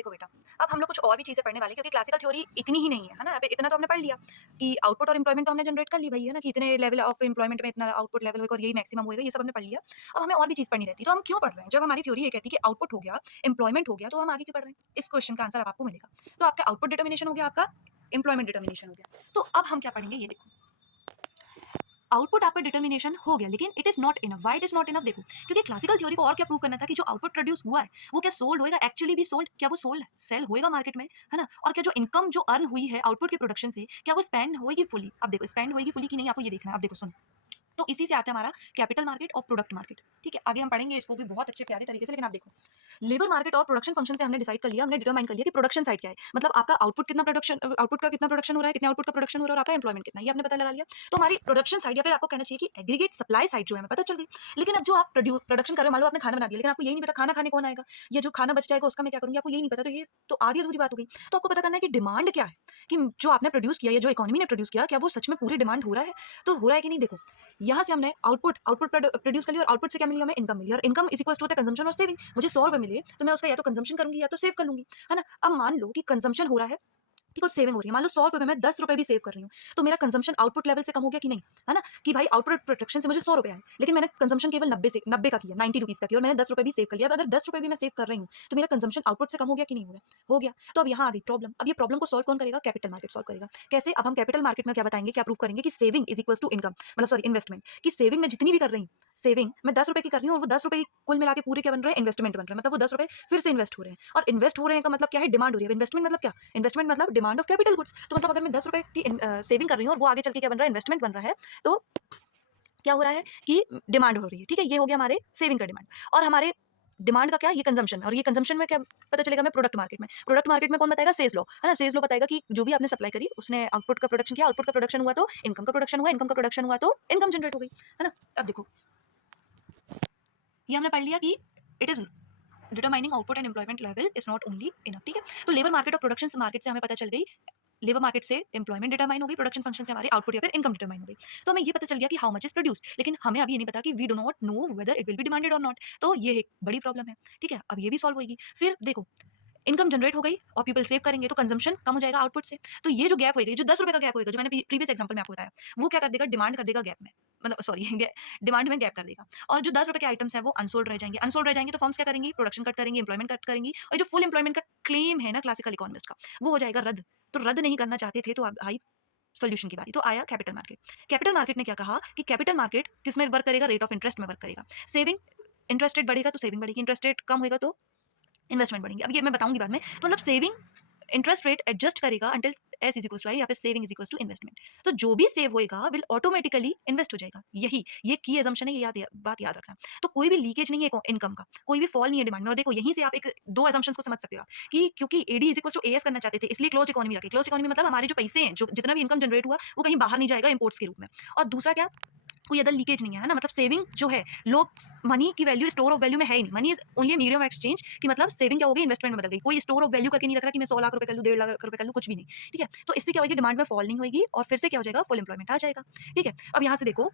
देखो बेटा, अब हम लोग कुछ और भी चीज़ें पढ़ने वाले हैं क्योंकि क्लासिकल थ्योरी इतनी ही नहीं है ना? अब इतना तो हमने पढ़ लिया कि आउटपुट और एम्प्लॉयमेंट तो हमने जनरेट कर ली भई, है ना? कि इतने लेवल ऑफ एम्प्लॉयमेंट में इतना आउटपुट लेवल होगा और यही मैक्सिमम होएगा, ये सब हमने पढ़ लिया। अब हमें और भी चीज़ पढ़नी रहती है, तो हम क्यों पढ़ रहे हैं? जब हमारी थ्योरी ये कहती है कि आउटपुट हो गया, एम्प्लॉयमेंट हो गया, तो हम आगे क्यों पढ़ रहे हैं? इस क्वेश्चन का आंसर अब आपको मिलेगा। तो आपका आउटपुट डिटर्मिनेशन हो गया, आपका एम्प्लॉयमेंट डिटर्मिनेशन हो गया। तो अब हम क्या पढ़ेंगे ये देखो। आउटपुट आपका डिटर्मिनेशन हो गया, लेकिन it is not enough. Why it is not enough? देखो, क्योंकि क्लासिकल थ्योरी को और क्या प्रूव करना था कि जो आउटपुट प्रोड्यूस हुआ है वो क्या सोल्ड होएगा, एक्चुअली भी सोल्ड, क्या वो सोल्ड सेल होएगा मार्केट में, है ना? और क्या जो इनकम जो अर्न हुई है आउटपुट के प्रोडक्शन से, क्या वो स्पेंड होएगी फुली? अब देखो, स्पेंड होएगी फुली कि नहीं, आपको ये देखना है। अब देखो सुनो, तो इसी से आता है हमारा कैपिटल मार्केट और प्रोडक्ट मार्केट। ठीक है, आगे हम पढ़ेंगे इसको भी बहुत अच्छे प्यारे तरीके से, लेकिन आप देखो, लेबर मार्केट और प्रोडक्शन फंक्शन से हमने डिसाइड कर लिया, हमने डिटरमाइन कर लिया कि प्रोडक्शन साइड क्या है, मतलब आपका आउटपुट कितना प्रोडक्शन, आउटपुट का कितना प्रोडक्शन हो रहा है, कितने आउटपुट का प्रोडक्शन हो रहा है और आपका एम्प्लॉयमेंट कितना, ये आपने पता लगा लिया। तो हमारी प्रोडक्शन साइड, या फिर आपको कहना चाहिए कि एग्रीगेट सप्लाई साइड जो है हमें पता चल गई। लेकिन अब जो आप प्रोडक्शन कर रहे हो, मान लो आपने खाना बना दिया, लेकिन आपको यही नहीं पता खाना खाने कौन आएगा, या जो खाना बच जाएगा उसका मैं क्या करूंगी, आपको यही नहीं पता। तो ये तो आधी अधूरी बात हो गई। तो आपको पता करना है कि डिमांड क्या है, कि जो आपने प्रोड्यूस किया या जो इकोनॉमी ने प्रोड्यूस किया, क्या वो सच में पूरी डिमांड हो रहा है, तो हो रहा है कि नहीं। देखो, यहाँ से हमने आउटपुट आउटपुट प्रोड्यूस कर लिया, और आउटपुट से क्या मिली हमें, इनकम मिली, और इनकम इज इक्वल टू होता है कंजम्पशन और सेविंग। मुझे 100 रुपए मिले तो मैं उसका या तो कंजम्पशन करूंगी या तो सेव कर लूंगी, है ना? अब मान लो कि कंजम्पशन हो रहा है, ठीक है, सेविंग हो रही है। मान लो 100 रुपए में मैं 10 रुपए भी सेव कर रही हूँ, तो मेरा कंजम्पशन आउटपुट लेवल से कम हो गया कि नहीं, है ना? कि भाई आउटपुट प्रोडक्शन से मुझे 100 रुपए आए, लेकिन मैंने कंजम्पशन केवल 90 का किया, 90 रुपीज का किया, और मैंने 10 रुपए भी सेव कर लिया। अब अगर 10 रुपए भी मैं सेव कर रही हूँ, तो मेरा कंजम्पशन आउटपुट से कम हो गया कि नहीं हो गया? हो गया। तो अब यहाँ आ गई प्रॉब्लम। अब ये प्रॉब्लम को सॉल्व कौन करेगा? कैपिटल मार्केट सॉल्व करेगा। कैसे? अब हम कैपिटल मार्केट में क्या बताएंगे, क्या प्रूव करेंगे कि saving is equal to income, मतलब सॉरी इन्वेस्टमेंट, की सेविंग में जितनी भी कर रही हूँ, सेविंग मैं 10 रुपए की कर रही हूँ, और वो 10 रुपए कुल मिला के पूरे क्या बन रहे हैं, इन्वेस्टमेंट बन रहे हैं। मतलब वो 10 रुपए फिर से इन्वेस्ट हो रहे हैं, और इन्वेस्ट हो रहे हैं का मतलब क्या है, डिमांड हो रही है। इन्वेस्टमेंट मतलब क्या? इन्वेस्टमेंट मतलब डिमांड ऑफ कैपिटल गुड्स। तो मतलब अगर मैं 10 रुपए की सेविंग कर रही हूँ और वो आगे चल के क्या बन रहा है, इन्वेस्टमेंट बन रहा है, तो क्या हो रहा है कि डिमांड हो रही है। ठीक है, ये हो गया हमारे सेविंग का डिमांड। और हमारे डिमांड का क्या, ये कंजम्पशन। और ये कंजम्पशन में क्या पता चलेगा हमें, प्रोडक्ट मार्केट में। प्रोडक्ट मार्केट में कौन बताएगा, सेल्स लॉ, है ना? सेल्स लॉ बताएगा कि जो भी आपने सप्लाई करी उसने आउटपुट का प्रोडक्शन किया, आउटपुट का प्रोडक्शन हुआ तो इनकम का प्रोडक्शन हुआ, इनकम का प्रोडक्शन हुआ तो इनकम जनरेट हो गई, है ना? अब देखो, ये हमने पढ़ लिया कि it is determining output and employment level is not only enough. ठीक है, तो लेबर मार्केट और प्रोडक्शन मार्केट से हमें पता चल गई, लेबर मार्केट से एम्प्लॉयमेंट डिटरमाइन हो गई, प्रोडक्शन फंक्शन से हमारी आउटपुट या फिर इनकम डिटरमाइन हो गई। तो हमें ये पता चल गया कि हाउ मच इज प्रोड्यूस, लेकिन हमें अभी ये नहीं पता कि we do not know whether it will be demanded और नॉट। तो ये एक बड़ी प्रॉब्लम है। ठीक है, अब ये भी सॉल्व होगी। फिर देखो, इनकम जनरेट हो गई और पीपल सेव करेंगे, तो कंजम्पशन कम हो जाएगा आउटपुट से। तो ये जो गैप होगी, जो 10 रुपए का गैप होगा, जो मैंने प्रीवियस एग्जांपल में आपको बताया, वो क्या कर देगा, डिमांड कर देगा गैप में, मतलब सॉरी डिमांड में गैप कर देगा। और जो 10 रुपए के आइटम्स हैं वो अनसोल्ड रह जाएंगे। अनसोल्ड रह जाएंगे तो फर्म्स क्या करेंगी, प्रोडक्शन कट करेंगी, एम्प्लॉयमेंट कट करेंगी, और जो फुल एम्प्लॉयमेंट का क्लेम है ना क्लासिकल इकोनॉमिस्ट का, वो हो जाएगा रद्द। तो रद्द नहीं करना चाहते थे, तो अब आई सोल्यूशन की बारी। तो आया कैपिटल मार्केट। कैपिटल मार्केट ने क्या कहा कि कैपिटल मार्केट किस में वर्क करेगा, रेट ऑफ इंटरेस्ट में वर्क करेगा। सेविंग, इंटरेस्ट रेट बढ़ेगा तो सेविंग बढ़ेगी, इंटरेस्ट रेट कम होगा तो इन्वेस्टमेंट बढ़ेंगी। अब ये मैं बताऊंगी बाद में। तो मतलब सेविंग इंटरेस्ट रेट एडजस्ट करेगा until S is equal to I, या फिर saving is equal to investment. तो जो भी सेव होएगा विल ऑटोमेटिकली इन्वेस्ट हो जाएगा। यही ये की एजम्पशन है, ये बात याद रखना। तो कोई भी लीकेज नहीं है इनकम का, कोई भी फॉल नहीं है डिमांड में। और देखो, यहीं से आप एक दो एजम्पशंस को समझ सकते हो कि क्योंकि AD is equal to AS करना चाहते थे, इसलिए क्लोज इकोनॉमी रखे। क्लोज इकोनॉमी मतलब हमारे जो पैसे हैं, जो जितना भी इनकम जनरेट हुआ वो कहीं बाहर नहीं जाएगा इम्पोर्ट्स के रूप में। और दूसरा क्या, कोई अदर लीकेज नहीं है ना। मतलब सेविंग जो है, लोग मनी की वैल्यू स्टोर ऑफ वैल्यू में है ही नहीं। Money is only medium of exchange, कि मतलब सेविंग क्या हो गई, इन्वेस्टमेंट में बदल गई। कोई स्टोर ऑफ वैल्यू करके नहीं रख रहा कि मैं 100 लाख रुपए कर लूँ, 1.5 लाख रुपए कर लूँ, कुछ भी नहीं। ठीक है, तो इससे क्या होगी, डिमांड में फॉल नहीं होगी, और फिर से क्या हो जाएगा, फुल एम्प्लॉयमेंट आ जाएगा। ठीक है, अब यहाँ से देखो,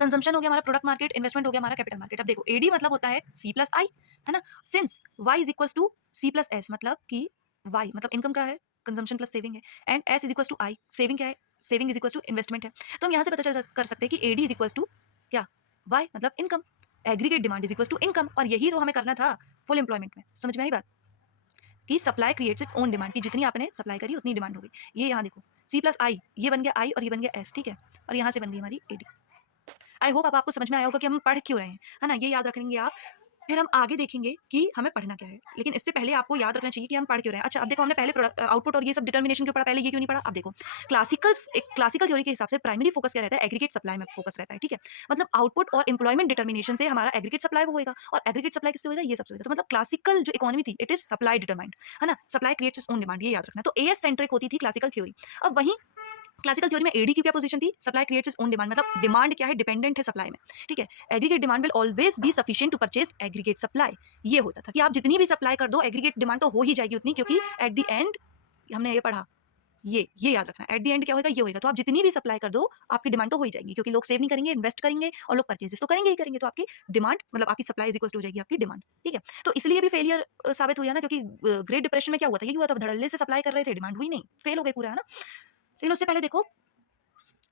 कंजम्पशन हो गया हमारा प्रोडक्ट मार्केट, इन्वेस्टमेंट हो गया हमारा कैपिटल मार्केट। अब देखो, एडी मतलब होता है सी प्लस आई, है ना? Since Y is equal to C plus S, मतलब कि वाई मतलब इनकम का है, कंजम्पशन प्लस सेविंग है, and S is equal to I, saving क्या है, saving is equal to investment है। तो हम यहाँ से पता चल कर सकते हैं कि एडी इज इक्वल टू क्या, वाई मतलब income, aggregate demand is equal to income. और यही तो हमें करना था फुल एम्प्लॉयमेंट में। समझ में आई बात, कि supply creates its own demand, की जितनी आपने सप्लाई करी उतनी डिमांड हो गई। ये यहाँ देखो, सी प्लस आई, ये बन गया आई और ये बन गया एस। ठीक है, और यहाँ से बन गई हमारी एडी। आई होप अब आपको समझ में आया होगा कि हम पढ़ क्यों रहे हैं, है ना? ये याद रखेंगे आप। फिर हम आगे देखेंगे कि हमें पढ़ना क्या है, लेकिन इससे पहले आपको याद रखना चाहिए कि हम पढ़ क्यों रहे हैं। अच्छा, अब देखो, हमने पहले आउटपुट और ये सब डिटर्मिनेशन क्यों पढ़ा, पहले ये क्यों नहीं पढ़ा। अब देखो, क्लासिकल थ्योरी के हिसाब से प्राइमरी फोकस क्या रहता है, एग्रीगेट सप्लाई में फोकस रहता है। ठीक है, मतलब आउटपुट और एम्प्लॉयमेंट डिटर्मिनेशन से हमारा एग्रीगेट सप्लाई वो होगा, और एग्रीगेट सप्लाई किससे होगा, ये सबसे होगा। तो मतलब क्लासिकल जो इकोनॉमी थी, इट इज सप्लाई डिटरमाइंड, है ना? Supply creates its own demand, ये याद रखना। तो एएस सेंट्रिक होती थी क्लासिकल थ्योरी। अब वहीं क्लासिकल थ्योरी में एडी की क्या पोजीशन थी, supply creates its own demand, मतलब डिमांड क्या है, डिपेंडेंट है सप्लाई में। ठीक है, aggregate demand will always be sufficient to purchase aggregate supply. ये होता था कि आप जितनी भी सप्लाई कर दो, एग्रीगेट डिमांड तो हो ही जाएगी उतनी, क्योंकि एट द एंड हमने ये पढ़ा ये याद रखना। एट द एंड क्या होगा, ये होगा। तो आप जितनी भी सप्लाई कर दो, आपकी डिमांड तो हो ही जाएगी, क्योंकि लोग सेव नहीं करेंगे, इन्वेस्ट करेंगे और लोग परचेजेस तो करेंगे ही करेंगे। तो आपकी डिमांड मतलब आपकी सप्लाई इज इक्वल टू हो जाएगी आपकी डिमांड, ठीक है। तो इसलिए भी फेलियर साबित हुआ ना, क्योंकि ग्रेट डिप्रेशन में क्या हुआ था, ये हुआ था, धड़ल्ले से सप्लाई कर रहे थे, डिमांड हुई नहीं, फेल हो गए पूरा, है ना। लेकिन उससे पहले देखो,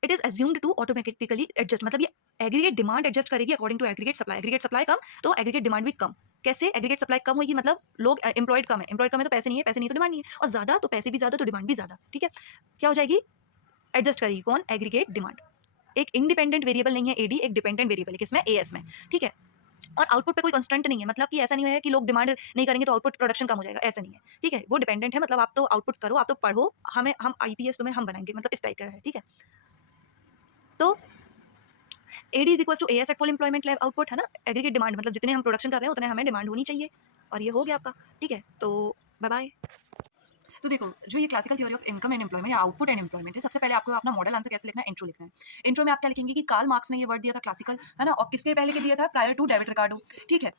it is assumed to automatically adjust, मतलब ये एग्रीगेट डिमांड एडजस्ट करेगी according to aggregate supply. Aggregate supply कम तो एग्रीगेट डिमांड भी कम। कैसे एग्रीगेट सप्लाई कम होगी, मतलब लोग एम्प्लॉयड कम है, एम्प्लॉयड कम है तो पैसे नहीं है, पैसे नहीं है तो डिमांड नहीं है, और ज्यादा तो पैसे भी ज्यादा तो डिमांड भी ज्यादा, ठीक है। क्या हो जाएगी, एडजस्ट करेगी कौन, एग्रीगेट डिमांड। एक इंडिपेंडेंट वेरिएबल नहीं है एडी, एक डिपेंडेंट वेरिएबल है किसमें, एएस में, ठीक है। और आउटपुट पे कोई कांस्टेंट नहीं है, मतलब कि ऐसा नहीं है कि लोग डिमांड नहीं करेंगे तो आउटपुट प्रोडक्शन कम हो जाएगा, ऐसा नहीं है, ठीक है। वो डिपेंडेंट है, मतलब आप तो आउटपुट करो, आप तो पढ़ो, हमें हम आईपीएस तुम्हें हम बनाएंगे, मतलब इस टाइप का है, ठीक है। तो AD is equal to AS at full employment level output, है ना। एग्रीगेट डिमांड मतलब जितने हम प्रोडक्शन कर रहे हैं उतने हमें डिमांड होनी चाहिए, और ये हो गया आपका, ठीक है। तो बाय बाय। तो देखो, जो ये classical theory of income and employment या आउटपुट एंड एम्प्लॉयमेंट है, सबसे पहले आपको अपना मॉडल आंसर कैसे लिखना है, इंट्रो लिखना है। इंट्रो में आप क्या लिखेंगे कि कार्ल मार्क्स ने ये वर्ड दिया था क्लासिकल, है ना, और किसके पहले के दिया था, प्रायर टू डेविड रिकार्डो, ठीक है।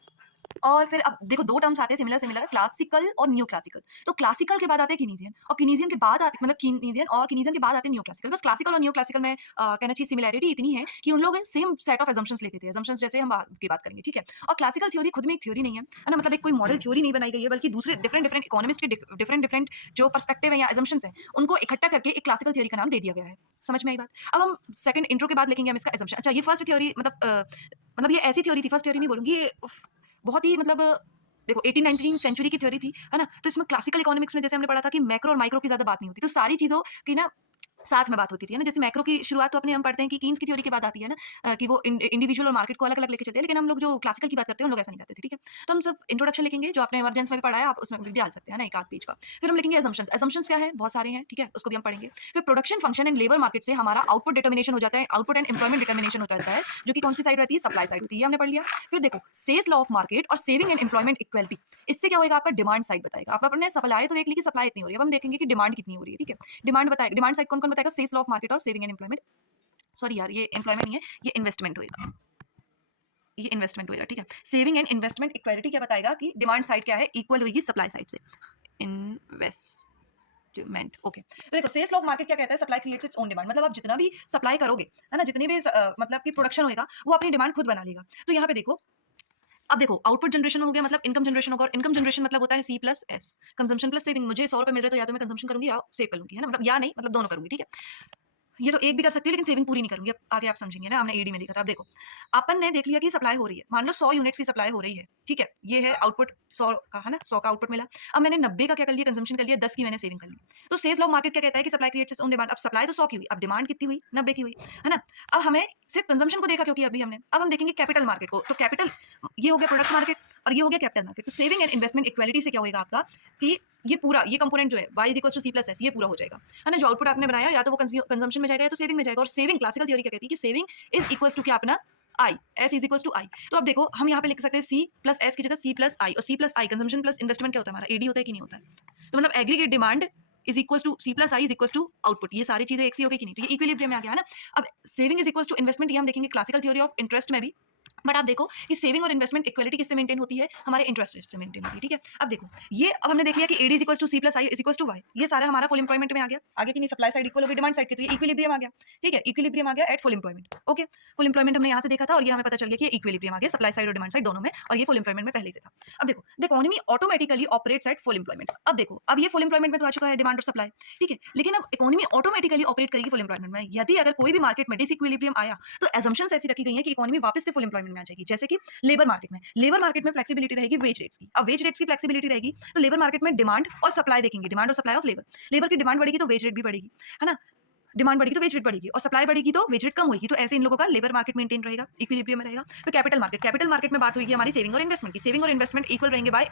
और फिर अब देखो दो टर्म्स आते हैं सिमिलर सिमिलर, क्लासिकल और न्यू क्लासिकल। तो क्लासिकल के बाद आते हैं कीनीजियन, और कीनीजियन के बाद आते मतलब कीनीजियन और कीनीजियन के बाद आते हैं न्यू क्लासिकल। बस क्लासिकल और न्यू क्लासिकल में कहना चाहिए सिमिलैरिटी इतनी है कि उन लोग सेम सेट ऑफ एजम्पशंस लेते थे, एजम्पशंस जैसे हम बाद की बात करेंगे, ठीक है। और क्लासिकल थ्योरी खुद में एक थ्योरी नहीं है ना, मतलब एक कोई मॉडल थ्योरी नहीं बनाई गई है, बल्कि दूसरे डिफरेंट डिफरेंट इकोनॉमिस्ट के डिफरेंट डिफरेंट जो पर्सपेक्टिव है या एजम्पशंस है, उनको इकट्ठा करके एक क्लासिकल थ्योरी का नाम दे दिया गया है। समझ में आई बात। अब हम सेकंड इंट्रो के बाद लिखेंगे हम इसका एजम्पशन। अच्छा, ये फर्स्ट थ्योरी मतलब ये ऐसी थ्योरी थी, फर्स्ट थ्योरी नहीं बोलूंगी, ये बहुत ही मतलब देखो 18-19 सेंचुरी की थ्योरी थी, है ना। तो इसमें क्लासिकल इकोनॉमिक्स में जैसे हमने पढ़ा था कि मैक्रो और माइक्रो की ज्यादा बात नहीं होती, तो सारी चीजों की ना साथ में बात होती थी, है ना। जैसे मैक्रो की शुरुआत तो अपने हम पढ़ते हैं कि कीन्स की थ्योरी के बाद आती है ना, कि वो इंडिविजुअल और मार्केट को अलग अलग लेके चलते हैं, लेकिन हम लोग जो क्लासिकल की बात करते हैं उन लोग ऐसा नहीं करते थे, ठीक है। तो हम सब इंट्रोडक्शन लिखेंगे, जो आपने इमरजेंस में भी पढ़ा है, आप उसमें लिख डाल सकते हैं ना, एक आध पेज का। फिर हम लिखेंगे एजम्पशंस। एजम्पशंस क्या है, बहुत सारे हैं, ठीक है, उसको भी हम पढ़ेंगे। फिर production function and labour market से हमारा आउटपुट डिटर्मिनेशन हो जाता है, आउटपुट एंड एम्प्लॉयमेंट डिटर्मिनेशन हो जाता है, जो कि कौन सी साइड रहती है, सप्लाई साइड होती है, ये हमने पढ़ लिया। फिर देखो सेल्स लॉ ऑफ मार्केट और सेविंग एंड एम्प्लॉयमेंट इक्वलिटी, इससे क्या होगा, आपका डिमांड साइड बताएगा। आप अपने सप्लाई तो देख ली कि सप्लाई इतनी हो रही है, अब हम देखेंगे कि डिमांड कितनी हो रही है, ठीक है। डिमांड बताएगा, डिमांड साइड कौन कौन बताएगा, सेल्स लॉ ऑफ मार्केट और सेविंग एंड एम्प्लॉयमेंट, सॉरी यार ये एम्प्लॉयमेंट नहीं है, ये इन्वेस्टमेंट होगा, ये इन्वेस्टमेंट होगा, ठीक है। सेविंग एंड इन्वेस्टमेंट इक्वालिटी क्या बताएगा कि डिमांड साइड क्या है, इक्वल होगी सप्लाई साइड से, इन्वेस्टमेंट, ओके। तो देखो सेल्स लॉ ऑफ मार्केट क्या कहता है, supply creates its own demand, मतलब आप जितना भी सप्लाई करोगे, है ना, जितनी भी मतलब कि प्रोडक्शन होगा वो अपनी डिमांड खुद बना लेगा। तो यहाँ पे देखो, अब देखो आउटपुट जनरेशन हो गया, मतलब इनकम जनरेशन होगा, और इनकम जनरेशन मतलब होता है C plus S, consumption plus saving. मुझे 100 रुपए मिल रहे तो या तो मैं कंजम्पशन करूंगी या सेव कर लूंगी, है ना, मतलब या नहीं, मतलब दोनों करूंगी, ठीक है। ये तो एक भी कर सकती है, लेकिन सेविंग पूरी नहीं करूंगी, अब आगे आप समझेंगे ना, हमने एडी में देखा था। अब देखो अपन ने देख लिया कि सप्लाई हो रही है, मान लो 100 यूनिट्स की सप्लाई हो रही है, ठीक है, ये है आउटपुट 100 का, है ना, 100 का आउटपुट मिला। अब मैंने 90 का क्या कर लिया, कंजम्पशन कर लिया, 10 की मैंने सेविंग कर ली। तो सेल्स लॉ मार्केट क्या कहता है कि supply creates its own demand. अब सप्लाई तो 100 की हुई, अब डिमांड कितनी हुई, 90 की हुई, है ना। अब हमें सिर्फ कंजम्पशन को देखा क्योंकि अभी हमने, अब हम देखेंगे कैपिटल मार्केट को। तो कैपिटल ये हो गया प्रोडक्ट मार्केट और ये हो गया कैपिटल मार्केट। तो सेविंग एंड इन्वेस्टमेंट इक्वालिटी से क्या होगा आपका कि ये पूरा ये कंपोनेंट जो है y is equal to C plus S, ये पूरा हो जाएगा, है ना। जो आउटपुट आपने बनाया या तो वो कंजम्पशन में जाएगा या तो सेविंग में जाएगा। और सेविंग क्लासिकल थ्योरी क्या कहती है कि सेविंग इज इक्वल्स टू क्या अपना आई, एस इज इक्वल्स टू आई। तो अब देखो हम यहाँ पे लिख सकते हैं सी प्लस एस की जगह सी प्लस आई, और सी प्लस आई कंजम्पशन प्लस इन्वेस्टमेंट क्या होता है हमारा, एडी होता है कि नहीं होता है। तो मतलब aggregate demand is equals to C plus I is equals to output, ये सारी चीजें एक सी हो गई कि नहीं, तो ये इक्विलिब्रियम में आ गया, है ना। अब saving is equals to investment, ये हम देखेंगे क्लासिकल थ्योरी ऑफ इंटरेस्ट में भी। बट आप देखो कि सेविंग और इन्वेस्टमेंट इक्वलिटी किससे मेंटेन होती है, हमारे इंटरेस्ट रेट से मेंटेन होती है, ठीक है। अब देखो ये अब हमने देख लिया कि AD is equals to C plus I is equals to Y, ये सारा हमारा फुल एम्प्लॉयमेंट में आ गया, आगे की नहीं, सप्लाई साइड इक्वल हो गई डिमांड साइड की, तो ये इक्विलिब्रियम आ गया, ठीक है, इक्विलिब्रियम आ गया eight full employment, okay. Full employment हमने यहाँ से देखा था और ये हमें पता चल गया कि इक्विलिब्रियम आ गया सप्लाई साइड और डिमांड साइड दोनों में, और ये फुल एम्प्लॉयमेंट में पहले से था। अब देखो the economy automatically operates at full employment. अब देखो अब ये फुल एम्प्लॉयमेंट में तो आ चुका है डिमांड और सप्लाई, ठीक है, लेकिन अब इकोनॉमी ऑटोमेटिकली ऑपरेट करेगी फुल एम्प्लॉयमेंट में। यदि अगर कोई भी मार्केट में डिसइक्विलिब्रियम आया तो एजम्पशंस ऐसी रखी गई है कि इकोनॉमी वापस से फुल एम्प्लॉयमेंट में आ जाएगी। जैसे कि लेबर मार्केट में फ्लेक्सिबिलिटी रहेगी वेज रेट्स की। अब वेज रेट्स की फ्लेक्सिबिलिटी रहेगी तो लेबर मार्केट में डिमांड और सप्लाई देखेंगे, डिमांड और सप्लाई ऑफ लेबर। लेबर की डिमांड बढ़ेगी तो वेज रेट भी बढ़ेगी, है ना। डिमांड बढ़ेगी तो वेज रेट बढ़ेगी और सप्लाई बढ़ेगी तो वेज रेट कम होगी। तो ऐसे इन लोगों का लेबर मार्केट मेंटेन रहेगा, इक्विलिब्रियम में रहेगा। फिर कैपिटल मार्केट में बात होगी हमारी सेविंग और इन्वेस्टमेंट की। सेविंग और इन्वेस्टमेंट इक्वल रहेंगे बाय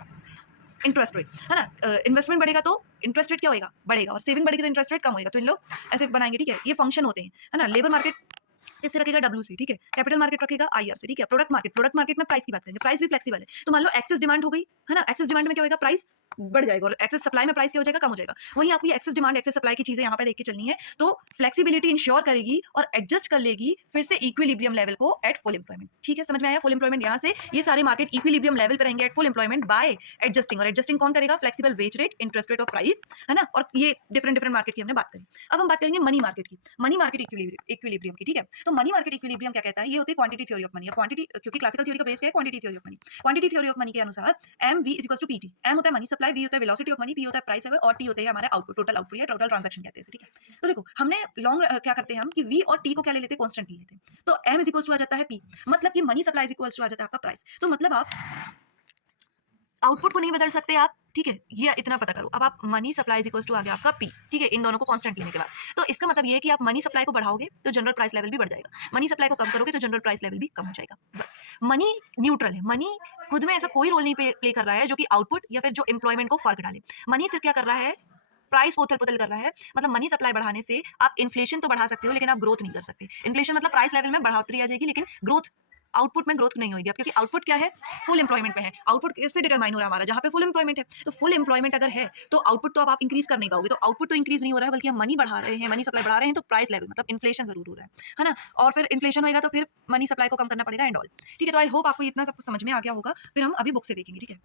इंटरेस्ट रेट, है ना। इन्वेस्टमेंट बढ़ेगा तो इंटरेस्ट रेट क्या होगा, बढ़ेगा, और सेविंग बढ़ेगी तो इंटरेस्ट रेट कम होगा। तो इन लोग ऐसे बनाएंगे, ठीक है। ये फंक्शन होते हैं, है ना। लेबर मार्केट इससे रखेगा डब्ल्यू से, ठीक है। कैपिटल मार्केट रखेगा आई आर से, ठीक है। प्रोडक्ट मार्केट में प्राइस की बात करेंगे, प्राइस भी फ्लेक्सिबल है। तो मान लो एक्सेस डिमांड हो गई, है ना? एक्सेस डिमांड में क्या होएगा, प्राइस बढ़ जाएगा और एक्सेस सप्लाई में प्राइस क्या हो जाएगा, कम हो जाएगा। वहीं आपको ये एक्सेस डिमांड, एक्सेस सप्लाई की चीज़ें यहाँ पे देख के चलनी है, तो फ्लेक्सिबिलिटी इंश्योर करेगी और एडजस्ट कर लेगी फिर से इक्विलिब्रियम लेवल को एट फुल एम्प्लॉयमेंट। ठीक है, समझ में आया? फुल एम्प्लॉयमेंट यहाँ से ये सारे मार्केट इक्विलिब्रियम लेवल पे रहेंगे eight full employment bye adjusting, और एडजस्टिंग कौन करेगा? Flexible wage rate, interest rate और प्राइस, है ना? और ये डिफरेंट डिफरेंट मार्केट की हमने बात करी। अब हम बात करेंगे मनी मार्केट की, मनी मार्केट इक्विलिब्रियम की। ठीक है, तो मनी मार्केट इक्विलिब्रियम क्या कहता है? ये होती है quantity theory of money. Quantity, क्योंकि क्लासिकल थ्योरी का बेस क्या है? Quantity theory of money. Quantity theory of money के अनुसार M V is equal to P T. M होता है मनी सप्लाई, वी होता है वेलोसिटी ऑफ मनी, पी होता है प्राइस और टी होता है हमारा आउटपुट, टोटल आउटपुट या टोटल ट्रांजैक्शन कहते हैं इसे। ठीक है, तो देखो हमने लॉन्ग क्या करते हैं हम कि वी और टी को क्या ले लेते हैं? कांस्टेंट ले लेते हैं। तो एम इज इक्वल टू आ जाता है पी, मतलब कि money supply is equal to आ जाता है आपका प्राइस। तो मतलब आप आउटपुट को नहीं बदल सकते आप, ठीक है, ये इतना पता करो। अब आप money supply is equal to आ गया आपका पी, ठीक है, इन दोनों को कांस्टेंट लेने के बाद। तो इसका मतलब ये है कि आप मनी सप्लाई को बढ़ाओगे तो जनरल प्राइस लेवल भी बढ़ जाएगा, मनी सप्लाई को कम करोगे तो जनरल प्राइस लेवल भी कम हो जाएगा। बस मनी न्यूट्रल है, मनी खुद में ऐसा कोई रोल नहीं प्ले कर रहा है जो कि आउटपुट या फिर जो एम्प्लॉयमेंट को फर्क डाले। मनी सिर्फ क्या कर रहा है? प्राइस को उथल पुथल कर रहा है। मतलब मनी सप्लाई बढ़ाने से आप इन्फ्लेशन तो बढ़ा सकते हो लेकिन आप ग्रोथ नहीं कर सकते। इन्फ्लेशन मतलब प्राइस लेवल में बढ़ोतरी आ जाएगी लेकिन ग्रोथ, आउटपुट में ग्रोथ नहीं होगी, क्योंकि आउटपुट क्या है? फुल एम्प्लॉयमेंट में है। आउटपुट किससे डिटरमाइन हो रहा है हमारा? जहाँ पे फुल एम्प्लॉयमेंट है। तो फुल एम्प्लॉयमेंट अगर है तो आउटपुट तो अब आप इंक्रीज कर नहीं पाओगे। तो आउटपुट तो इंक्रीज नहीं हो रहा है बल्कि हम मनी बढ़ा रहे हैं, मनी सप्लाई बढ़ा रहे हैं, तो प्राइस लेवल मतलब इन्फ्लेशन जरूर हो रहा है ना? और फिर इन्फ्लेशन होगा तो फिर मनी सप्लाई को कम करना पड़ेगा एंड ऑल। ठीक है, तो आई होप आपको इतना सब कुछ समझ में आ गया होगा। फिर हम अभी बुक से देखेंगे। ठीक है,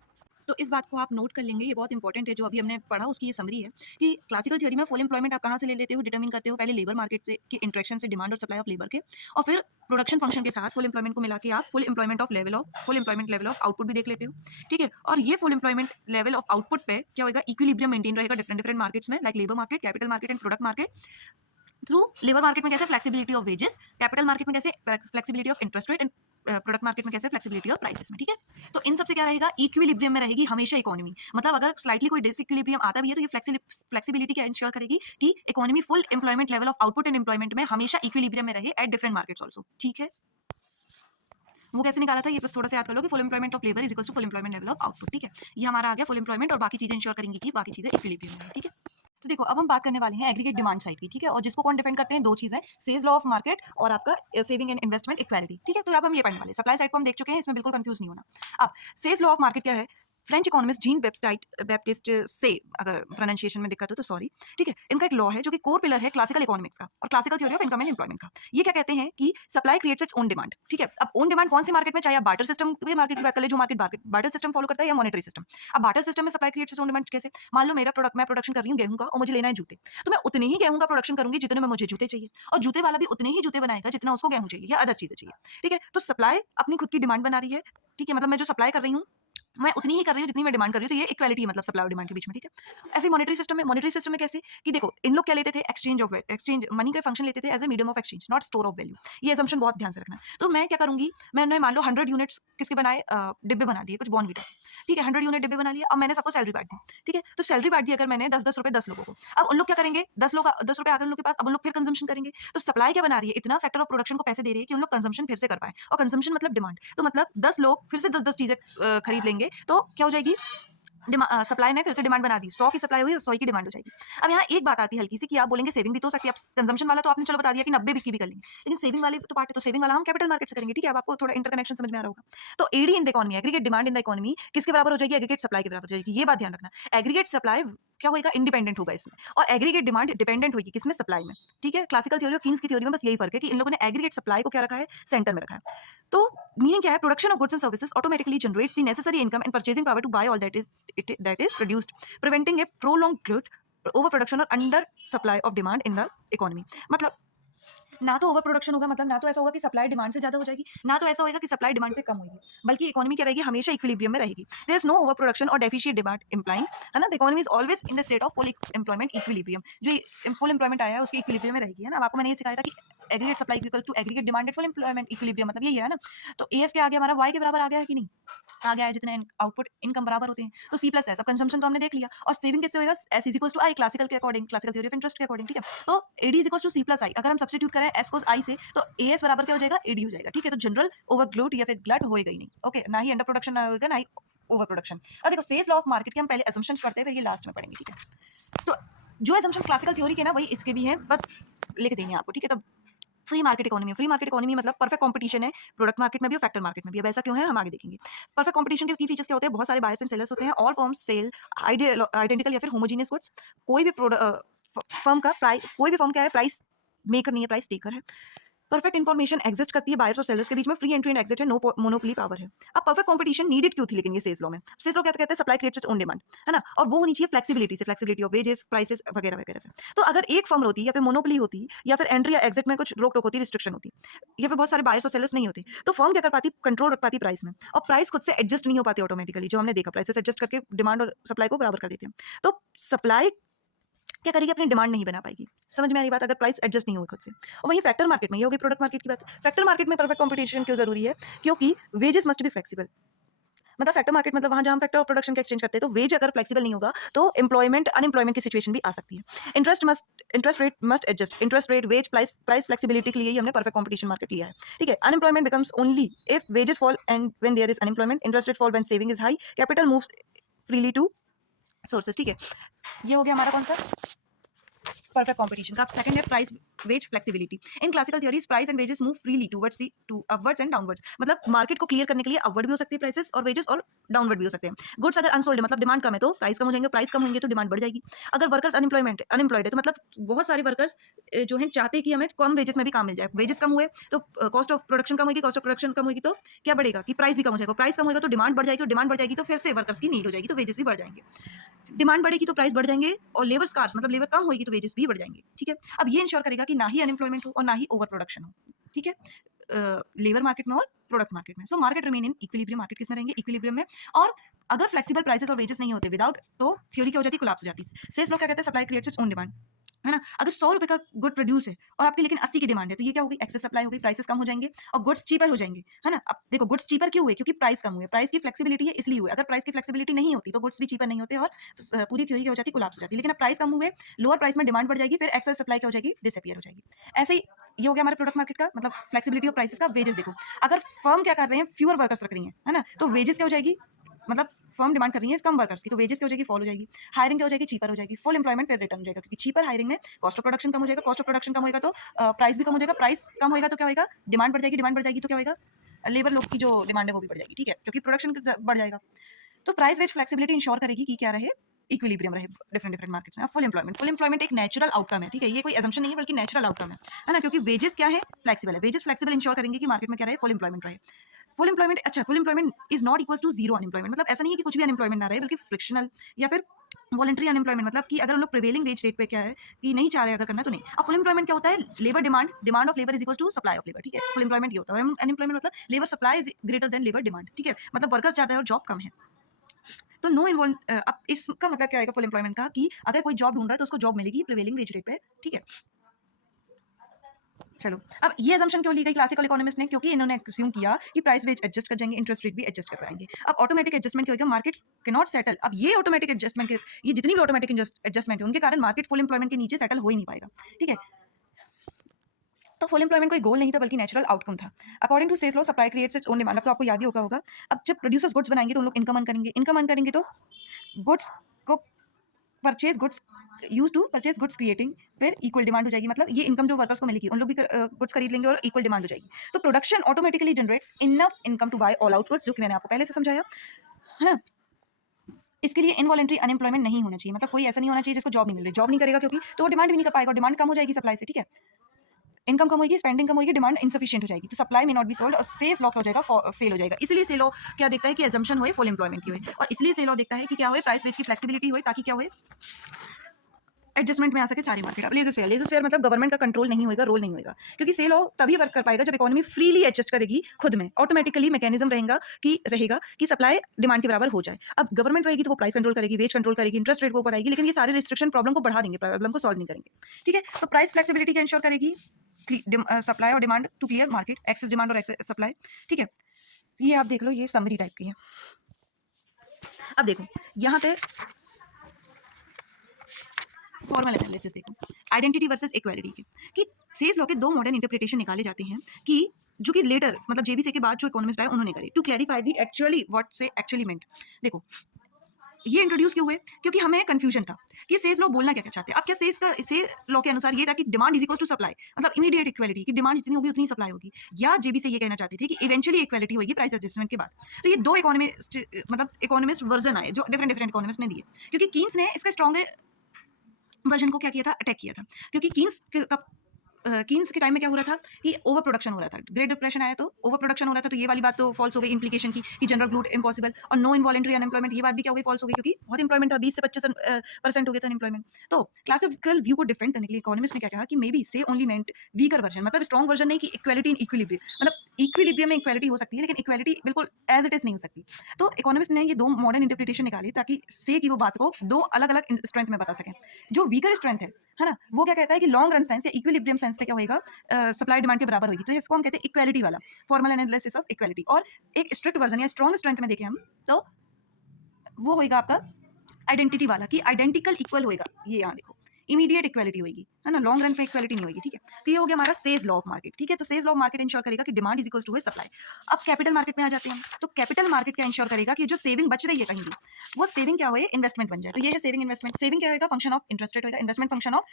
तो इस बात को आप नोट कर लेंगे, ये बहुत इंपॉर्टेंट है। जो अभी हमने पढ़ा उसकी ये समरी है कि क्लासिकल थ्योरी में फुल एम्प्लॉयमेंट आप कहाँ से ले लेते हो, डिटरमिन करते हो पहले लेबर मार्केट से के इंटरेक्शन से, डिमांड और सप्लाई ऑफ लेबर के, और फिर प्रोडक्शन फंक्शन के साथ फुल एम्प्लॉयमेंट को मिला के आप full employment level of output भी देख लेते हो। ठीक है, और ये full employment level of output पे क्या होगा? इक्विलिब्रियम मेंटेन रहेगा डिफरेंट डिफरेंट मार्केट्स में, like labour market, capital market and product market. Through labour market में कैसे? Flexibility of wages, capital market में कैसे? Flexibility of interest rate, and product market में कैसे? फ्लेक्सिबिलिटी ऑफ प्राइसेस में। ठीक है, तो इन सबसे क्या रहेगा? इक्विलिब्रियम में रहेगी हमेशा इकोनॉमी। मतलब अगर स्लाइटली कोई डिसइक्विलिब्रियम आता भी है तो ये फ्लेक्सिबिलिटी क्या इंश्योर करेगी कि economy full employment level of output and employment में हमेशा इक्विलिब्रियम में रहे एट डिफरेंट मार्केट्स ऑल्सो। ठीक है, वो कैसे निकाला था ये बस थोड़ा सा याद कर लो कि full employment of labour is equal to full employment level of output. ठीक है, ये हमारा आ गया फुल एम्प्लॉयमेंट, और बाकी चीजें इंश्योर करेंगी कि बाकी चीजें इक्विलिब्रियम में है। ठीक है, तो देखो अब हम बात करने वाले हैं एग्रीगेट डिमांड साइड की। ठीक है, और जिसको कौन डिफेंड करते हैं? दो चीजें, सेल्स लॉ ऑफ मार्केट और आपका सेविंग एंड इन्वेस्टमेंट इक्वालिटी। ठीक है, तो अब हम ये पढ़ने वाले, सप्लाई साइड को हम देख चुके हैं, इसमें बिल्कुल कंफ्यूज नहीं होना। अब सेल्स लॉ ऑफ मार्केट क्या है? फ्रेंच इकोनॉमिस्ट जीन बैप्टिस्ट से, अगर प्रोनाउंसिएशन में दिक्कत हो तो सॉरी। ठीक है, इनका एक लॉ है जो कि कोर पिलर है क्लासिकल इकोनॉमिक्स का और classical theory of income and employment का। ये क्या कहते हैं कि supply creates its own demand. ठीक है, अब ओन डिमांड कौन सी मार्केट में? चाहे आप बार्टर सिस्टम की मार्केट की बात कर ले, जो मार्केट बार्टर सिस्टम फॉलो करता है, या मॉनेटरी सिस्टम। अब बार्टर सिस्टम में supply creates its own demand कैसे? मान लो मेरा प्रोडक्ट, मैं प्रोडक्शन कर रही हूँ गेहूं का और मुझे लेना है जूते, तो मैं उतने ही गेहूं का प्रोडक्शन करूंगी जितने में मुझे जूते चाहिए, और जूते वाला भी उतने ही जूते बनाएगा जितना उसको गेहूं चाहिए या अदर चीजें चाहिए। ठीक है, तो सप्लाई अपनी खुद की डिमांड बना रही है। ठीक है, मतलब मैं जो सप्लाई कर रही हूँ मैं उतनी ही कर रही हूँ जितनी मैं डिमांड कर रही हूँ, तो ये इक्वालिटी है मतलब सप्लाई और डिमांड के बीच में। ठीक है, ऐसे मॉनेटरी सिस्टम में कैसे कि देखो इन लोग क्या लेते थे? एक्सचेंज मनी का फंक्शन लेते थे as a medium of exchange, not store of value. ये असम्पशन बहुत ध्यान से रखना है। तो मैं क्या करूंगी, मैंने मान लो 100 यूनिट्स किसके बनाए, डिब्बे बना दिए कुछ बॉर्नवीटा। ठीक है, 100 यूनिट डिब्बे बना लिया, अब मैंने सबको सैलरी बांट दी। ठीक है, तो सैलरी बांट दी अगर मैंने 10-10 रुपए 10 लोगों को, अब उन लोग क्या करेंगे? 10 रुपए आ गए उन लोग के पास, अब उन लोग फिर कंजम्पशन करेंगे। तो सप्लाई क्या बना रही है? इतना फैक्टर ऑफ प्रोडक्शन को पैसे दे रही है कि उन लोग कंजम्पशन फिर से कर पाए, और कंजम्पशन मतलब डिमांड। तो मतलब 10 लोग फिर से 10-10 चीजें खरीद लेंगे, तो क्या हो जाएगी? सप्लाई ने फिर से डिमांड बना दी, 100 की सप्लाई हुई और 100 की डिमांड हो जाएगी। अब यहाँ एक बात आती है हल्की सी कि आप बोलेंगे सेविंग भी तो हो सकती है। आप कंजम्पशन वाला तो आपने चलो बता दिया कि 90 बिक्री भी कर लेंगे, लेकिन सेविंग वाले तो पार्ट है, तो सेविंग वाला हम कैपिटल मार्केट से करेंगे। ठीक है, अब आपको थोड़ा इंटरकनेक्शन समझ में आ रहा होगा। तो AD in the economy, aggregate demand in the economy किसके बराबर हो जाएगी? एग्रीगेट सप्लाई के बराबर हो जाएगी। ये बात ध्यान रखना, एग्रीगेट सप्लाई क्या होगा? इंडिपेंडेंट होगा इसमें, और एग्रीगेट डिमांड डिपेंडेंट होगी किसमें? सप्लाई में। ठीक है, क्लासिकल थ्योरी और कीन्स की थ्योरी में बस यही फर्क है कि इन लोगों ने एग्रीगेट सप्लाई को क्या रखा है? सेंटर में रखा है। तो मीनिंग क्या है? Production of goods and services automatically generates the necessary income and purchasing power to buy all that is produced, preventing a prolong growth, over production और under supply of demand in the economy. मतलब ना तो over production होगा, मतलब ना तो ऐसा होगा कि सप्लाई डिमांड से ज्यादा हो जाएगी, ना तो ऐसा होगा कि सप्लाई डिमांड से कम होगी, बल्कि इकोनॉमी क्या रहेगी? हमेशा इक्विलिब्रियम में रहेगी। There is no over production और डेफिशिएंट डिमांड इंप्लाइंग, है ना? The economy is always in the state of full employment equilibrium. जो फुल एम्प्लॉयमेंट आया है उसकी इक्विलिब्रियम में रहेगी, है ना? अब आपको मैंने ये सिखाया था कि aggregate supply equal to aggregate demand at full employment equilibrium, मतलब यही है ना? तो एएस क्या आ गया हमारा? वाई के बराबर आ गया है कि नहीं? आ गया है, जितने आउटपुट इनकम बराबर होते हैं। तो सी प्लस है, सब कंजम्पशन तो हमने देख लिया, और सेविंग किससे होगा? S is equal to I, classical के according, classical theory of interest के अकॉर्डिंग। ठीक है, तो AD is equal to C plus I, अगर हम सब्स्टिट्यूट करें एस को आई से तो एएस बराबर क्या हो जाएगा? एडी हो जाएगा। ठीक है, तो जनरल ओवर ग्लोट या फिर ग्लट होएगा ही नहीं। ओके, ना ही अंडर प्रोडक्शन होगा, ना ही ओवर प्रोडक्शन। अब देखो सेल्स लॉ ऑफ मार्केट के हम पहले असम्पशंस पढ़ते हैं, फिर ये लास्ट में पढ़ेंगे। ठीक है, तो जो असम्पशंस क्लासिकल थ्योरी के ना वही इसके भी हैं, बस लिख देंगे आपको। ठीक है, तो फ्री मार्केट इकोनॉमी है। फ्री मार्केट इकोनॉमी मतलब परफेक्ट कंपटीशन है, प्रोडक्ट मार्केट में भी और फैक्टर मार्केट में भी। अब ऐसा क्यों है हम आगे देखेंगे। परफेक्ट कंपटीशन के की फीचर्स क्या होते हैं, बहुत सारे बायर्स एंड सेलर्स होते हैं, ऑल फर्म्स सेल आइडेंटिकल या फिर होमोजीनियस गुड्स। कोई भी फर्म का प्राइस, कोई भी फर्म क्या है, प्राइस मेकर नहीं है, प्राइस टेकर है। परफेक्ट इन्फॉर्मेशन एग्जिस्ट करती है बायर्स और सेलर्स के बीच में, फ्री एंट्री एंड एग्जिट है, नो मोनोपोली पावर है। अब परफेक्ट कंपटीशन नीडेड क्यों थी लेकिन ये सेल्स लॉ में, सेल्स लॉ क्या कहते हैं, supply creates its own demand, है ना, और वो होनी चाहिए फ्लेक्सिबिलिटी से, फ्लेक्सिबिलिटी ऑफ वेजेस, प्राइसेस वगैरह वगैरह से। तो अगर एक फर्म होती या फिर मोनोपोली होती या फिर एंट्री या एग्जिट में कुछ रोक टोक होती, रिस्ट्रिक्शन होती, या फिर बहुत सारे बायर्स और सेलर्स नहीं होते, तो फर्म क्या कर पाती, कंट्रोल रख पाती प्राइस में, और प्राइस खुद से एडजस्ट नहीं हो पाती ऑटोमेटिकली, जो हमने देखा प्राइसेस एडजस्ट करके डिमांड और सप्लाई को बराबर कर देते हैं। तो सप्लाई क्या करेगी, अपनी डिमांड नहीं बना पाएगी। समझ में आ रही बात, अगर प्राइस एडजस्ट नहीं हुई खुद से। और वहीं फैक्टर मार्केट में, ये होगी प्रोडक्ट मार्केट की बात। फैक्टर मार्केट में परफेक्ट कंपटीशन क्यों जरूरी है, क्योंकि वेजेस मस्ट बी फ्लेक्सिबल। मतलब फैक्टर मार्केट मतलब वहां जहां हम फैक्टर और प्रोडक्शन का एक्सचेंज करते हैं, तो वेज अगर फ्लेक्सिबल नहीं होगा तो एम्प्लॉयमेंट अनएम्प्लॉयमेंट की सिचुएशन भी आ सकती है। Interest rate must adjust, interest rate, wage, price flexibility के लिए ही हमने परफेक्ट कंपटीशन मार्केट लिया है। ठीक है। Unemployment becomes only if wages fall and when there is unemployment, interest rate fall when saving is high, capital moves freely to sources. ठीक है, ये हो गया हमारा कौन सा परफेक्ट कंपटीशन का। अब सेकंड है price wage flexibility. In classical theories price and wages move freely towards the to upwards and downwards. मतलब मार्केट को क्लियर करने के लिए अपवर्ड भी हो सकती है प्राइसेस और वेजेस, और डाउनवर्ड भी हो सकते हैं। गुड्स अगर अनसोल्ड है मतलब डिमांड कम है तो प्राइस कम हो जाएंगे, प्राइस कम होंगे तो डिमांड बढ़ जाएगी। अगर वर्कर्स अनएम्प्लॉयड है तो मतलब बहुत सारे वर्कर्स जो हैं चाहते हैं कि हमें कम वेजेस में भी काम मिल जाए, वेजेस कम हुए तो कॉस्ट ऑफ प्रोडक्शन कम होगी, कॉस्ट ऑफ प्रोडक्शन कम होगी तो क्या बढ़ेगा कि प्राइस भी कम हो जाएगा, प्राइस कम होगा तो डिमांड बढ़ जाएगी, और डिमांड बढ़ जाएगी तो फिर से वर्कर्स की नीड हो जाएगी तो वेजेस भी बढ़ जाएंगे। डिमांड बढ़ेगी तो प्राइस बढ़ जाएंगे, और लेबर स्कार्स मतलब लेबर कम होगी तो वेजेस भी बढ़ जाएंगे। ठीक है। अब ये इंश्योर करेगा कि ना ही अनएम्प्लॉयमेंट हो और ना ही ओवर प्रोडक्शन हो। ठीक है, लेबर मार्केट में और प्रोडक्ट मार्केट में। So market remain in equilibrium, market किस में रहेंगे, इक्विलिब्रियम में। और अगर फ्लेक्सिबल प्राइसेस और वेजेस नहीं होते विदाउट, तो थ्योरी क्या हो जाती है, कोलैप्स हो जाती है। सेल्स लॉ क्या कहते हैं, supply creates its own demand, है ना। अगर 100 रुपए का गुड प्रोड्यूस है और आपकी लेकिन 80 की डिमांड है, तो ये क्या होगी, एक्सेस सप्लाई होगी, प्राइसेस कम हो जाएंगे और गुड्स चीपर हो जाएंगे, है ना। अब देखो गुड्स चीपर क्यों हुए, क्योंकि प्राइस कम हुए, प्राइस की फ्लेक्सिबिलिटी है इसलिए हुए। अगर प्राइस की फ्लेक्सिबिलिटी नहीं होती तो गुड्स भी चीपर नहीं होते और पूरी थ्योरी क्या हो जाती है, कोलैप्स हो जाती है। लेकिन अब प्राइस कम हुए, लोअर प्राइस में डिमांड बढ़ जाएगी, फिर एक्सेस सप्लाई क्या हो जाएगी, डिसअपियर हो जाएगी। ऐसे ही ये हो गया हमारे प्रोडक्ट मार्केट का, मतलब फ्लेक्सिबिलिटी ऑफ प्राइसेस का। वेजेस देखो, अगर फर्म क्या कर रहे हैं, फ्यूअर वर्कर्स रख रही है ना, तो वेजेस क्या हो जाएगी, मतलब फर्म डिमांड कर रही है कम वर्कर्स की, तो वेजेस क्या हो जाएगी, फॉल हो जाएगी। हायरिंग क्या हो जाएगी, चीपर हो जाएगी। फुल एम्प्लॉयमेंट फिर रिटर्न हो जाएगा, क्योंकि चीपर हायरिंग में कॉस्ट ऑफ प्रोडक्शन कम हो जाएगा, कॉस्ट ऑफ प्रोडक्शन कम होगा तो प्राइस भी कम हो जाएगा, प्राइस कम होगा तो क्या होगा, डिमांड बढ़ जाएगी, डिमांड बढ़ जाएगी तो क्या होगा, लेबर लोग की जो डिमांड है वो भी बढ़ जाएगी। ठीक है, क्योंकि प्रोडक्शन बढ़ जाएगा। तो प्राइस वेज फ्लेक्सिबिलिटी इंश्योर करेगी कि क्या रहे, इक्विलिब्रियम रहे डिफरेंट डिफरेंट मार्केट्स में। फुल एम्प्लॉयमेंट एक नेचुरल आउटकम है। ठीक है, ये कोई असम्पशन नहीं है बल्कि नेचुरल आउटकम है ना, क्योंकि वेजेस क्या है, फ्लेक्सिबल है। वेजेस फ्लेक्सिबल इंश्योर करेंगे कि मार्केट में क्या रहे, फुल एम्प्लॉयमेंट रहे। फुल एम्प्लॉयमेंट, अच्छा full employment is not equal to zero unemployment. मतलब ऐसा नहीं है कि कुछ भी अनएम्प्लॉयमेंट ना रहे, बल्कि फ्रिक्शनल या फिर वॉलंटरी अनएम्प्लॉयमेंट, मतलब कि अगर हम लोग प्रिवेलिंग वेज रेट पे क्या है कि नहीं चाह रहे अगर करना तो नहीं। अब फुल एम्प्लॉयमेंट क्या होता है, labour demand, demand of labour is equal to supply of labour. ठीक है, फुल एम्प्लॉयमेंट ये होता है। अनएम्प्लॉयमेंट मतलब labour supply is greater than labour demand. ठीक है, मतलब वर्कर्स ज्यादा है और जॉब कम है, तो नो इन्वॉल्व। अब इसका मतलब क्या आएगा फुल एम्प्लॉयमेंट का, कि अगर कोई जॉब ढूंढ रहा है तो उसको जॉब मिलेगी प्रिवेलिंग वेज रेट पे। ठीक है, चलो अब ये असम्पशन क्यों ली गई क्लासिकल इकोनॉमिस्ट ने, क्योंकि इन्होंने अज्यूम किया कि प्राइस वेज एडजस्ट कर जाएंगे, इंटरेस्ट रेट भी एडजस्ट कर पाएंगे। अब ऑटोमेटिक एडजस्टमेंट क्या होगा, मार्केट के नॉट सेटल। अब ये ऑटोमेटिक एडजस्टमेंट के, ये जितनी भी ऑटोमेटिक एडजस्टमेंट है उनके कारण मार्केट फुल एम्प्लॉयमेंट के नीचे सेटल हो ही नहीं पाएगा। ठीक है, तो फुल एम्प्लॉयमेंट कोई गोल नहीं था बल्कि नेचुरल आउटकम था। अकॉर्डिंग टू सेल्स law supply creates its own demand. अब तो आपको याद ही होगा। अब जब प्रोड्यूसर्स गुड्स बनाएंगे तो उन लोग इनकम अर्न करेंगे तो गुड्स को purchase goods use to purchase goods creating, फिर इक्वल डिमांड हो जाएगी। मतलब ये इनकम जो वर्कर्स को मिलेगी उन लोग भी गुड्स खरीद लेंगे और इक्वल डिमांड हो जाएगी। तो production automatically generates enough income to buy all outwards, जो कि मैंने आपको पहले से समझाया है ना। इसके लिए इनवॉलेंट्री अनएम्प्लॉयमेंट नहीं होना चाहिए, मतलब कोई ऐसा नहीं होना चाहिए जिसको जॉब नहीं मिल रही, जॉब नहीं करेगा क्योंकि तो वो डिमांड भी नहीं कर पाएगा, डिमांड कम हो जाएगी सप्लाई से। ठीक है, इनकम कम होगी, स्पेंडिंग कम होगी, डिमांड इनसफिशिएंट हो जाएगी, तो सप्लाई में नॉट बी सोल्ड और सेल्स लॉ हो जाएगा, फेल हो जाएगा। इसलिए सेल लॉ क्या देखता है कि एजम्पशन होए फुल एम्प्लॉयमेंट की होए, और इसलिए सेल लॉ देखता है कि क्या होए, प्राइस वेज की फ्लेक्सिबिलिटी होए, ताकि क्या होए, एडजस्टमेंट में आ सके सारी मार्केट। अब लेजर मतलब गवर्नमेंट का कंट्रोल नहीं होगा, रोल नहीं होगा, क्योंकि सेल लॉ तभी वर्क कर पाएगा जब इकोनॉमी फ्रीली एडजस्ट करेगी खुद में, ऑटोमेटिकली मैकेनिज्म रहेगा कि सप्लाई डिमांड के बराबर हो जाए। अब गवर्नमेंट रहेगी तो वो प्राइस कंट्रोल करेगी, वेज कंट्रोल करेगी, इंटरेस्ट रेट को बढ़ाएगी, लेकिन ये सारे रिस्ट्रिक्शन प्रॉब्लम को बढ़ा देंगे, प्रॉब्लम को सॉल्व नहीं करेंगे। ठीक है, तो प्राइस फ्लेक्सिबिलिटी क्या इंश्योर करेगी, सप्लाई और demand to clear market, excess demand और एक्सेस सप्लाई। ठीक है, ये आप देख लो, ये समरी टाइप की है। अब देखो यहाँ पे फॉर्मल एनालिसिस देखो, आइडेंटिटी वर्सेस इक्वालिटी के, कि सेल्स लॉ के दो मॉडर्न इंटरप्रिटेशन निकाले जाते हैं, कि जो कि लेटर मतलब जेबीसी के बाद जो इकोनॉमिस्ट आए उन्होंने करे, to clarify the actually what Say actually meant. देखो ये इंट्रोड्यूस क्यों हुए? क्योंकि हमें कन्फ्यूजन था कि सेज लॉ बोलना क्या-क्या चाहते हैं। अब क्या सेज लॉ के अनुसार ये था कि demand is equals to supply, मतलब इमीडिएट इक्वालिटी कि डिमांड जितनी होगी उतनी सप्लाई होगी, या जेबी से ये कहना चाहते थे कि इवेंचुअली इक्वालिटी होगी प्राइस एडजस्टमेंट के बाद। तो ये 2 इकोनॉमिस्ट वर्जन आए जो डिफरेंट इकोनॉमिस्ट ने दिए, क्योंकि कीन्स ने इसका स्ट्रॉन्ग वर्जन को क्या किया था, अटैक किया था। क्योंकि कीन्स के टाइम में क्या हो रहा था कि ओवर प्रोडक्शन हो रहा था, ग्रेट डिप्रेशन आया तो ओवर प्रोडक्शन हो रहा था, तो ये वाली बात तो फॉल्स हो गई इम्प्लीकेशन की कि जनरल ग्रोथ इम्पॉसिबल, और नो इनवॉलेंट्री अनएम्प्लॉयमेंट, ये बात भी क्या हो गई, फॉल्स हो गई, क्योंकि बहुत इंप्लॉयमेंट था, 20 से 25% हो गया था अनएम्प्लॉयमेंट। तो क्लासिकल व्यू को डिफेंड करने के लिए इकोनॉमिस्ट ने क्या कहा कि मे बी से ओनली मेंट वीकर वर्जन, मतलब स्ट्रॉन्ग वर्जन नहीं कि इक्वालिटी इन इक्विलिब्रियम, मतलब इक्विलिब्रियम में इक्वालिटी हो सकती है लेकिन इक्वालिटी बिल्कुल एज इट इज नहीं हो सकती। तो इकोनॉमिस्ट ने ये 2 मॉडर्न इंटरप्रिटेशन निकाली ताकि से की वो बात को 2 अलग-अलग स्ट्रेंथ में बता सकें। जो वीकर स्ट्रेंथ है ना? वो क्या कहता है कि लॉन्ग रन सेंस या इक्विलिब्रियम सेंस में क्या होएगा, सप्लाई डिमांड के बराबर होगी, तो इसको हम कहते हैं इक्वालिटी वाला, फॉर्मल एनालिसिस ऑफ इक्वालिटी। और एक स्ट्रिक्ट वर्जन या स्ट्रॉन्ग स्ट्रेंथ में देखें हम, तो वो होएगा आपका आइडेंटिटी वाला कि आइडेंटिकल इक्वल होएगा, ये यहाँ देखो इमीडिएट इक्वालिटी होगी, है ना, लॉन्ग रन पे इक्वालिटी नहीं होगी, ठीक है। तो ये हो गया हमारा सेज लॉ ऑफ मार्केट, ठीक है। तो Say's law of market ensure करेगा कि demand is equals to supply. अब कैपिटल मार्केट में आ जाते हैं हम, तो कैपिटल मार्केट क्या इंश्योर करेगा कि जो सेविंग बच रही है कहीं भी, वो सेविंग क्या हो, इन्वेस्टमेंट बन जाए। तो ये है सेविंग इन्वेस्टमेंट। सेविंग क्या होगा, फंक्शन ऑफ इंटरेस्ट रेट होगा, investment function of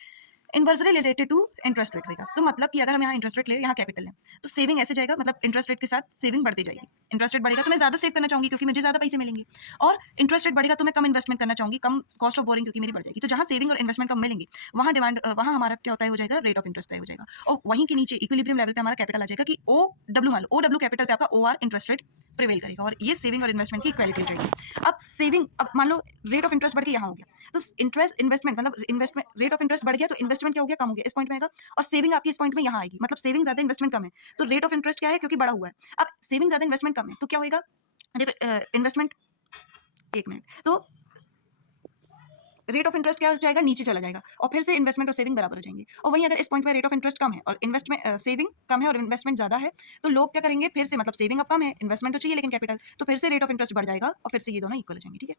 inversely related to interest rate होगा। तो मतलब कि अगर हम यहाँ इंटरेस्ट रेट ले, यहाँ कैपिटल है, तो सेविंग ऐसे जाएगा, मतलब इंटरेस्ट रेट के साथ सेविंग बढ़ती जाएगी। इंटरेस्ट रेट बढ़ेगा तो मैं ज्यादा सेव करना चाहूंगी क्योंकि मुझे ज्यादा पैसे मिलेंगे, और इंटरेस्ट रेट बढ़ेगा तो मैं कम इन्वेस्टमेंट करना चाहूंगी, कम कॉस्ट ऑफ बोरिंग क्योंकि मेरी बढ़ जाएगी। तो जहाँ सेविंग और इन्वेस्टमेंट कम मिलेंगे, वहाँ हमारा क्या होता है, हो जाएगा रेट ऑफ इंटरेस्ट तय हो जाएगा। और वहीं के नीचे इक्विलिब्रियम लेवल पे हमारा कैपिटल आ जाएगा कि ओ डब्ल्यू, मान लो ओ डब्ल्यू कैपिटल पे आपका O R interest rate prevail करेगा, और ये सेविंग और इन्वेस्टमेंट की इक्वालिटी हो जाएगी। अब सेविंग, अब मान लो रेट ऑफ इंटरेस्ट बढ़ के यहाँ हो गया, तो इंटरेस्ट इन्वेस्टमेंट, मतलब इन्वेस्टमेंट रेट ऑफ इंटरेस्ट बढ़ गया तो इन्वेस्टमेंट क्या हो गया, कम हो गया, इस पॉइंट में आएगा। और सेविंग आपकी इस पॉइंट में यहाँ आएगी, मतलब सेविंग ज्यादा इन्वेस्टमेंट कम है, तो रेट ऑफ इंटरेस्ट क्या है, क्योंकि बढ़ा हुआ है। अब सेविंग ज्यादा इन्वेस्टमेंट कम है तो क्या होगा, इन्वेस्टमेंट, एक मिनट, तो रेट ऑफ इंटरेस्ट क्या हो जाएगा, नीचे चला जाएगा, और फिर से इन्वेस्टमेंट और सेविंग बराबर हो जाएंगे। और वहीं अगर इस पॉइंट पे रेट ऑफ इंटरेस्ट कम है और इन्वेस्टमेंट सेविंग कम है और इन्वेस्टमेंट ज्यादा है, तो लोग क्या करेंगे, फिर से, मतलब सेविंग अब कम है, इन्वेस्टमेंट तो चाहिए लेकिन कैपिटल, तो फिर से रेट ऑफ इंटरेस्ट बढ़ जाएगा और फिर से ये दोनों इक्वल हो जाएंगे, ठीक है।